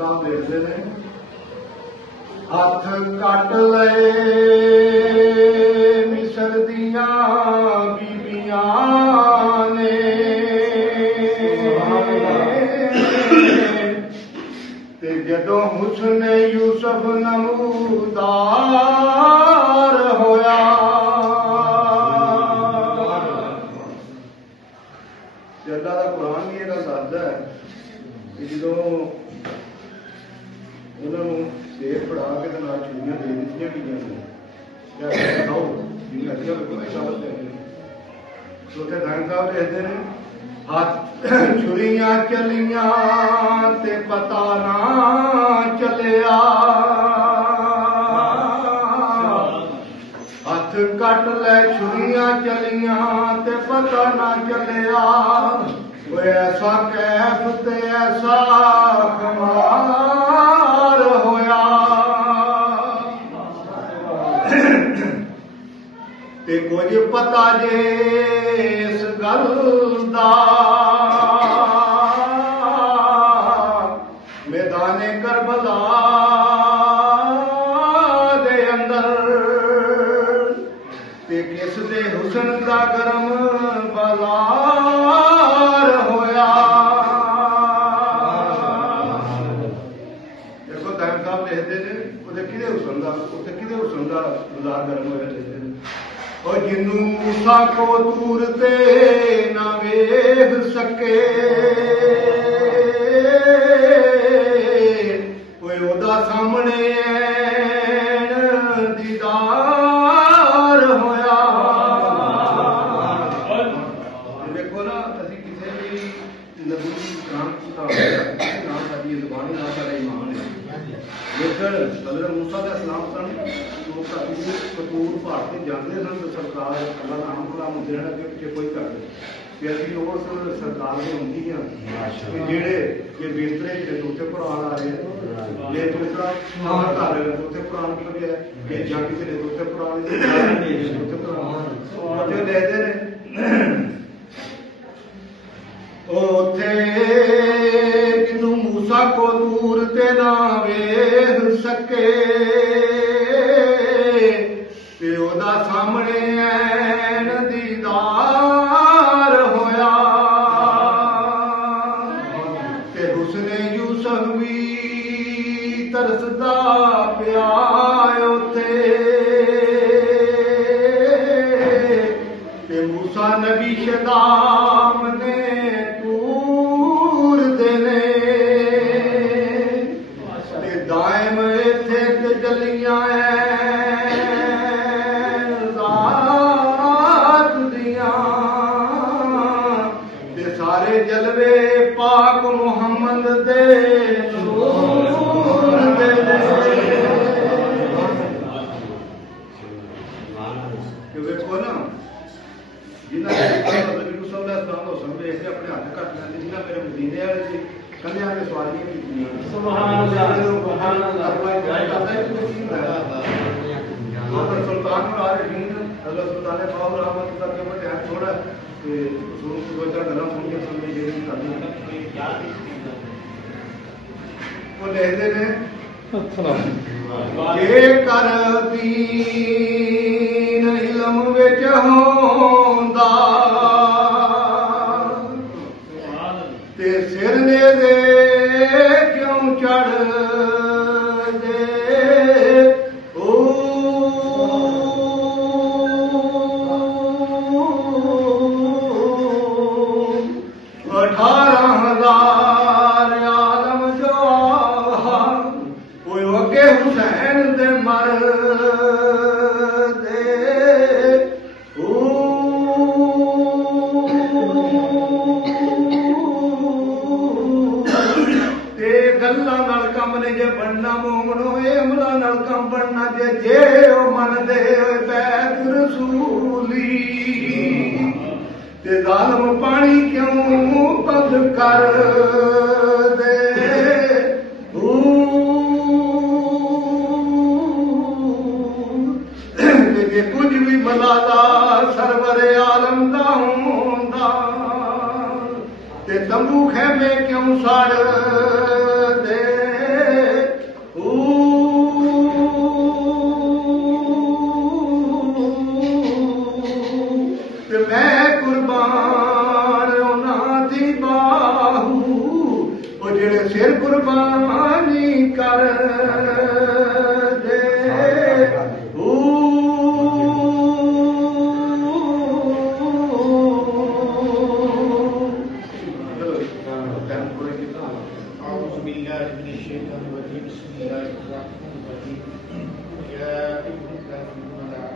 ਸਾਹਿਬ ਦੇਖਦੇ ਨੇ, ਹੱਥ ਕੱਟ ਲਏ ਮਿਸਰ ਦੀਆਂ ਬੀਬੀਆਂ ਨੇ, ਤੇ ਜਦੋਂ ਹੁਸਨ ਯੂਸਫ ਨਮੂਦਾਰ ਹੋਇਆ, ਤੇ ਅੱਲਾਹ ਦਾ ਕੁਰਾਨ ਵੀ ਇਹ ਗੱਲ ਦੱਸਦਾ ਹੈ ਕਿ ਜਦੋਂ ਉਹਨਾਂ ਨੂੰ ਸੇਬ ਫੜਾ ਕੇ ਤੇ ਨਾਲ ਚੂੜੀਆਂ ਦੇ ਦਿੱਤੀਆਂ ਗਈਆਂ ਨੇ, ਖਾਓ ਜਿਵੇਂ ਅੱਛਾ ਲੱਗਦਾ ਸ਼ਬਦ ਦੇ ਉੱਥੇ ਦਾਨ ਸਾਹਿਬ ਲਿਖਦੇ ਨੇ, ਹੱਥ ਛੁਰੀਆਂ ਚਲੀਆਂ ਤੇ ਪਤਾ ਨਾ ਚੱਲਿਆ, ਹੱਥ ਕੱਟ ਲੈ ਛੁਰੀਆਂ ਚਲੀਆਂ ਤੇ ਪਤਾ ਨਾ ਚੱਲਿਆ, ਉਹ ਐਸਾ ਕੈਫ ਤੇ ਐਸਾ ਖਮਾਰ ਹੋਇਆ, ਤੇ ਕੁਝ ਪਤਾ ਜੇ ਇਸ ਗੱਲ ਦਾ, ਮੈਦਾਨੇ ਕਰਬਲਾ ਦੇ ਅੰਦਰ, ਤੇ ਕਿਸ ਦੇ ਹੁਸਨ ਦਾ ਗਰਮ ਬਾਜ਼ਾਰ ਹੋਇਆ। ਦੇਖੋ ਦਾਇਮ ਸਾਹਿਬ ਲਿਖਦੇ ਨੇ, ਉਹਦੇ ਕਿਹਦੇ ਹੁਸਨ ਦਾ, ਉੱਥੇ ਕਿਹਦੇ ਹੁਸਨ ਦਾ ਬਾਜ਼ਾਰ ਗਰਮ ਹੋਇਆ ਲਿਖਦੇ ਨੇ, ਉਹ ਜਿਹਨੂੰ ਮੂਸਾ ਕੋ ਤੂਰ ਤੇ ਨਾ ਵੇਖ ਸਕੇ, ਓਏ ਉਹਦਾ ਸਾਹਮਣੇ ਐਨ ਦੀਦਾਰ ਹੋਇਆ। ਦੇਖੋ ਨਾ, ਅਸੀਂ ਕਿਸੇ ਵੀ ਨਬੀ ਕੁਰਾਨ ਨਾ ਸਾਡੀ ਜ਼ੁਬਾਨੀ ਨਾ ਸਾਡਾ ਈਮਾਨ ਹੈ, ਲੇਕਿਨ ਹਜ਼ਰਤ ਮੂਸਾ ਦਾ ਇਸਲਾਮ ਸਨ, ਕਤੂਰ ਭਾਰ ਕੇ ਜਾਂਦੇ ਸਨ, ਸਰਕਾਰ ਅੱਲਾ ਨਾਮ ਗੁਲਾਮ ਹੁੰਦੇ ਹਨ, ਅੱਗੇ ਪਿੱਛੇ ਕੋਈ ਕਰਦੇ, ਤੇ ਅਸੀਂ ਉਸ ਸਰਕਾਰ ਦੇ ਹੁੰਦੀ ਹਾਂ ਕਿ ਜਿਹੜੇ ਜੇ ਬਿਸਤਰੇ ਜਿਹੜੇ ਉੱਥੇ ਕੁਰਾਨ ਆ ਰਹੇ, ਜੇ ਦੂਸਰਾ ਸਮਾਨ ਕਰ ਰਹੇ ਉੱਥੇ ਕੁਰਾਨ ਕੀ ਲੱਗਿਆ, ਜੇ ਜਾਂ ਕਿਸੇ ਨੇ ਉੱਥੇ ਕੁਰਾਨ ਉੱਥੇ ਕੁਰਾਨ ਲੈਦੇ ਨੇ, ਉੱਥੇ ਜਿਹਨੂੰ ਮੂਸਾ ਕੋ ਦੂਰ ਤੇ ਨਾ ਵੇਖ ਸਕੇ, ਤੇ ਉਹਦਾ ਸਾਹਮਣੇ ਐਨ ਦੀਦਾਰ ਹੋਇਆ, ਤੇ ਹੁਸਨੇ ਯੂਸਫ ਵੀ ਤਰਸਦਾ ਪਿਆ ਉੱਥੇ, ਤੇ ਮੂਸਾ ਨਬੀ ਸ਼ਦਾਮ ਨੇ ਤੂਰ ਦੇ ਨੇ, ਤੇ ਦਾਇਮ ਇੱਥੇ ਤੇ ਜਲੀਆਂ ਜਲਵੇ ਪਾਕ ਮੁਹੰਮਦ ਦੇ ਨੂਰ ਦੇ ਨੇ। ਕਿ ਵੇਖੋ ਨਾ, ਜਿਨ੍ਹਾਂ ਨੇ ਯੂਸਫ ਦਾ ਇਸਲਾਮ ਤੋਂ ਸਮਝੇ ਸੀ, ਆਪਣੇ ਹੱਥ ਘੱਟ ਲੈਂਦੇ, ਜਿਨ੍ਹਾਂ ਮੇਰੇ ਮਦੀਨੇ ਵਾਲੇ ਸੀ ਕੰਨਿਆਂ ਦੇ ਸਵਾਰੀਆਂ ਕੀਤੀਆਂ, ਸੁਭਾਨ ਅੱਲਾਹ ਸੁਭਾਨ ਅੱਲਾਹ। ਸੁਲਤਾਨ ਮੁਰਾਦ ਹਜ਼ਰਤ ਸੁਲਤਾਨ ਬਾਬੂ ਰਹਿਮਤ ਕਰਕੇ ਮੈਂ ਟਾਈਮ ਥੋੜਾ ਤੇ ਦੋ ਚਾਰ ਗੱਲਾਂ ਸੁਣੀਆਂ ਸਮਝੀ ਜਿਹੜੀ ਕਰਨੀ, ਉਹ ਲਿਖਦੇ ਨੇ, ਜੇ ਕਰ ਦੀਨ ਇਲਮ ਵਿੱਚ ਹੁੰਦਾ, ਤੇ ਸਿਰ ਨੇ ਦੇ ਕਿਉਂ ਚੜ੍ਹਦੇ, हुसैन दे मर दे ते गल्लां नाल कम ने, जे बनना मोमन होए अमलां नाल कम बनना, जे ओ मन दे बैत रसूली, ते जालिम पानी क्यों बंद कर दे, कुछ भी बनादा सरवरे आलम दा होंदा, ते तंबू खेमे क्यों सड़ दे, ਉਹ ਜਿਹੜੇ ਸਿਰ ਕੁਰਬਾਨੀ ਕਰ ਦੇ أعوذ بالله من الشيطان الرجيم بسم الله الرحمن الرحيم يا أيها الذين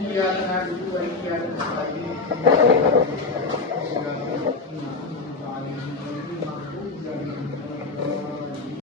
إياك نعبد وإياك نستعين